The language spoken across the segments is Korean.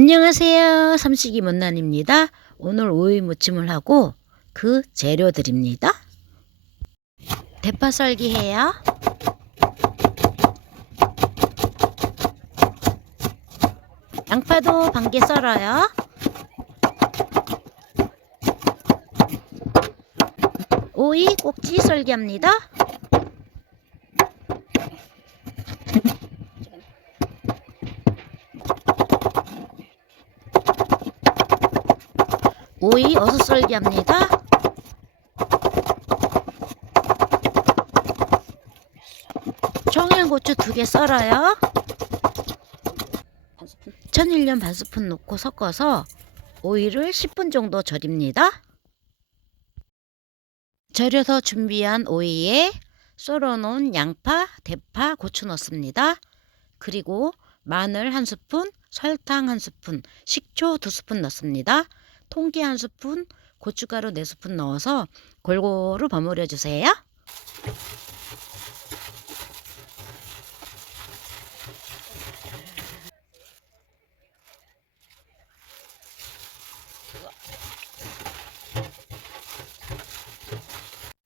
안녕하세요. 삼식이 못난입니다. 오늘 오이 무침을 하고 그 재료들입니다. 대파 썰기 해요. 양파도 반개 썰어요. 오이 꼭지 썰기 합니다. 오이 어슷 썰기 합니다. 청양고추 두 개 썰어요. 천일염 반 스푼 넣고 섞어서 오이를 10분 정도 절입니다. 절여서 준비한 오이에 썰어놓은 양파, 대파, 고추 넣습니다. 그리고 마늘 한 스푼, 설탕 한 스푼, 식초 두 스푼 넣습니다. 통깨 한 스푼, 고춧가루 네 스푼 넣어서 골고루 버무려 주세요.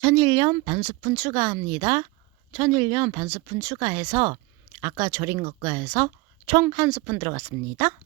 천일염 반 스푼 추가합니다. 천일염 반 스푼 추가해서 아까 절인 것과 해서 총 한 스푼 들어갔습니다.